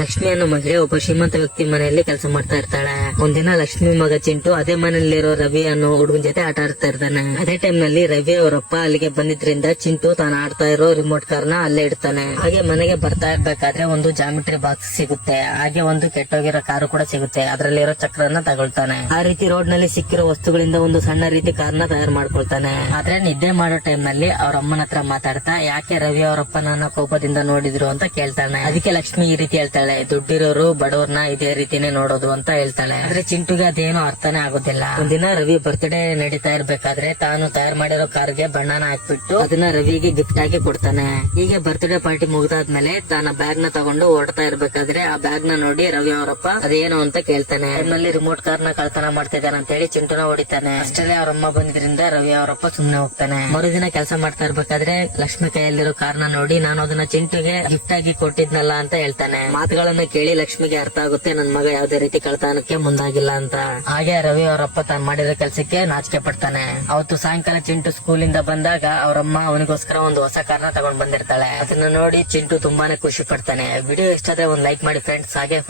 ಲಕ್ಷ್ಮಿ ಅನ್ನೋ ಮಹಿಳೆ ಒಬ್ಬ ಶ್ರೀಮಂತ ವ್ಯಕ್ತಿ ಮನೆಯಲ್ಲಿ ಕೆಲಸ ಮಾಡ್ತಾ ಇರ್ತಾಳೆ. ಒಂದಿನ ಲಕ್ಷ್ಮಿ ಮಗ ಚಿಂಟು ಅದೇ ಮನೆಯಲ್ಲಿರೋ ರವಿ ಅನ್ನೋ ಹುಡುಗನ ಜೊತೆ ಆಟ ಆಡ್ತಾ ಇರ್ತಾನೆ. ಅದೇ ಟೈಮ್ ನಲ್ಲಿ ರವಿ ಅವರಪ್ಪ ಅಲ್ಲಿಗೆ ಬಂದಿದ್ರಿಂದ ಚಿಂಟು ತಾನು ಆಡ್ತಾ ಇರೋ ರಿಮೋಟ್ ಕಾರ್ನ ಅಲ್ಲೇ ಇಡ್ತಾನೆ. ಹಾಗೆ ಮನೆಗೆ ಬರ್ತಾ ಇರ್ಬೇಕಾದ್ರೆ ಒಂದು ಜಾಮಿಟ್ರಿ ಬಾಕ್ಸ್ ಸಿಗುತ್ತೆ. ಹಾಗೆ ಒಂದು ಕೆಟ್ಟೋಗಿರೋ ಕಾರು ಕೂಡ ಸಿಗುತ್ತೆ. ಅದರಲ್ಲಿರೋ ಚಕ್ರನ ತಗೊಳ್ತಾನೆ. ಆ ರೀತಿ ರೋಡ್ ನಲ್ಲಿ ಸಿಕ್ಕಿರೋ ವಸ್ತುಗಳಿಂದ ಒಂದು ಸಣ್ಣ ರೀತಿ ಕಾರ್ನ ತಯಾರು ಮಾಡ್ಕೊಳ್ತಾನೆ. ಆದ್ರೆ ನಿದ್ದೆ ಮಾಡೋ ಟೈಮ್ ನಲ್ಲಿ ಅವ್ರ ಅಮ್ಮನ ಹತ್ರ ಮಾತಾಡ್ತಾ ಯಾಕೆ ರವಿ ಅವರಪ್ಪ ನನ್ನ ಕೋಪದಿಂದ ನೋಡಿದ್ರು ಅಂತ ಕೇಳ್ತಾನೆ. ಅದಕ್ಕೆ ಲಕ್ಷ್ಮಿ ಈ ರೀತಿ ಹೇಳ್ತಾಳೆ, ದುಡ್ಡಿರೋರು ಬಡವ್ರನ್ನ ಇದೇ ರೀತಿನೇ ನೋಡೋದು ಅಂತ ಹೇಳ್ತಾಳೆ. ಆದ್ರೆ ಚಿಂಟುಗೆ ಅದೇನು ಅರ್ಥನೇ ಆಗೋದಿಲ್ಲ. ಒಂದಿನ ರವಿ ಬರ್ತ್ಡೇ ನಡೀತಾ ಇರ್ಬೇಕಾದ್ರೆ ತಾನು ತಯಾರು ಮಾಡಿರೋ ಕಾರ್ಗೆ ಬಣ್ಣನ ಹಾಕ್ಬಿಟ್ಟು ಅದನ್ನ ರವಿಗೆ ಗಿಫ್ಟ್ ಆಗಿ ಕೊಡ್ತಾನೆ. ಹೀಗೆ ಬರ್ತ್ಡೇ ಪಾರ್ಟಿ ಮುಗ್ದಾದ್ಮೇಲೆ ತನ್ನ ಬ್ಯಾಗ್ ನ ತಗೊಂಡು ಹೊರಡ್ತಾ ಇರ್ಬೇಕಾದ್ರೆ ಆ ಬ್ಯಾಗ್ ನ ನೋಡಿ ರವಿ ಅವರಪ್ಪ ಅದೇನು ಅಂತ ಕೇಳ್ತಾನೆ. ಟೈಮ್ನಲ್ಲಿ ರಿಮೋಟ್ ಕಾರ್ ನ ಕಳ್ತನ ಮಾಡ್ತಿದ್ದಾನೆ ಅಂತ ಹೇಳಿ ಚಿಂಟುನ ಹೊಡಿತಾನೆ. ಅಷ್ಟೇ ಅವ್ರಮ್ಮ ಬಂದಿದ್ರಿಂದ ರವಿ ಅವರಪ್ಪ ಸುಮ್ನೆ ಹೋಗ್ತಾನೆ. ಮರುದಿನ ಕೆಲಸ ಮಾಡ್ತಾ ಇರ್ಬೇಕಾದ್ರೆ ಲಕ್ಷ್ಮಿ ಕೈಯಲ್ಲಿರೋ ಕಾರ್ನ ನೋಡಿ ನಾನು ಅದನ್ನ ಚಿಂಟುಗೆ ಗಿಫ್ಟ್ ಆಗಿ ಕೊಟ್ಟಿದ್ನಲ್ಲ ಅಂತ ಹೇಳ್ತಾನೆ. ಮಾತುಗಳನ್ನ ಕೇಳಿ ಲಕ್ಷ್ಮಿಗೆ ಅರ್ಥ ಆಗುತ್ತೆ ನನ್ ಮಗ ಯಾವ್ದೇ ರೀತಿ ಕಳ್ತನಕ್ಕೆ ಮುಂದಾಗಿಲ್ಲ ಅಂತ. ಹಾಗೆ ರವಿ ಅವರಪ್ಪ ತಾನು ಮಾಡಿರೋ ಕೆಲಸಕ್ಕೆ ನಾಚಿಕೆ ಪಡ್ತಾನೆ. ಅವತ್ತು ಸಾಯಂಕಾಲ ಚಿಂಟು ಸ್ಕೂಲಿಂದ ಬಂದಾಗ ಅವರಮ್ಮ ಅವನಿಗೋಸ್ಕರ ಒಂದು ಹೊಸ ಕಾರ್ನ ತಗೊಂಡ್ ಬಂದಿರ್ತಾಳೆ. ಅದನ್ನ ನೋಡಿ ಚಿಂಟು ತುಂಬಾನೇ ಖುಷಿ ಪಡ್ತಾನೆ. ವಿಡಿಯೋ ಇಷ್ಟ ಆದ್ರೆ ಒಂದು ಲೈಕ್ ಮಾಡಿ ಫ್ರೆಂಡ್ಸ್. ಹಾಗೆ